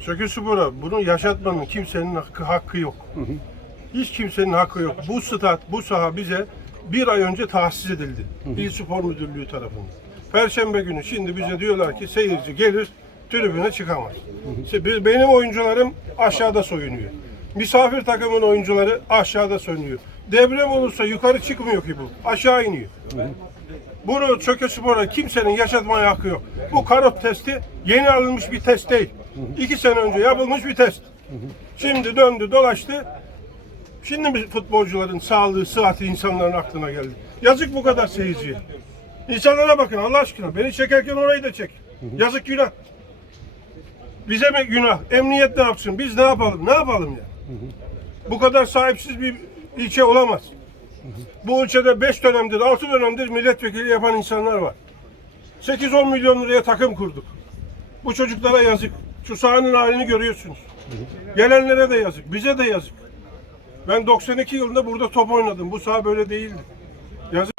Sökü Spor'a bunu yaşatmanın kimsenin hakkı, hakkı yok. Hiç kimsenin hakkı yok. Bu stat, bu saha bize bir ay önce tahsis edildi. İl Spor Müdürlüğü tarafından. Perşembe günü şimdi bize diyorlar ki seyirci gelir tribüne çıkamaz. İşte biz- benim oyuncularım aşağıda soyunuyor. Misafir takımın oyuncuları aşağıda soyunuyor. Deprem olursa yukarı çıkmıyor ki bu. Aşağı iniyor. Bunu Çöke Spor'a kimsenin yaşatmaya hakkı yok. Bu karot testi yeni alınmış bir test değil. İki sene önce yapılmış bir test. Şimdi döndü dolaştı. Şimdi mi futbolcuların sağlığı, sıhhati insanların aklına geldi? Yazık bu kadar seyirciye. İnsanlara bakın Allah aşkına. Beni çekerken orayı da çek. Yazık günah. Bize mi günah? Emniyet ne yapsın? Biz ne yapalım? Ne yapalım ya? Bu kadar sahipsiz bir ilçe olamaz. Bu ilçede 5 dönemdir, 6 dönemdir milletvekili yapan insanlar var. 8-10 milyon liraya takım kurduk. Bu çocuklara yazık. Şu sahanın halini görüyorsunuz. Gelenlere de yazık, bize de yazık. Ben 92 yılında burada top oynadım. Bu saha böyle değildi. Yazık.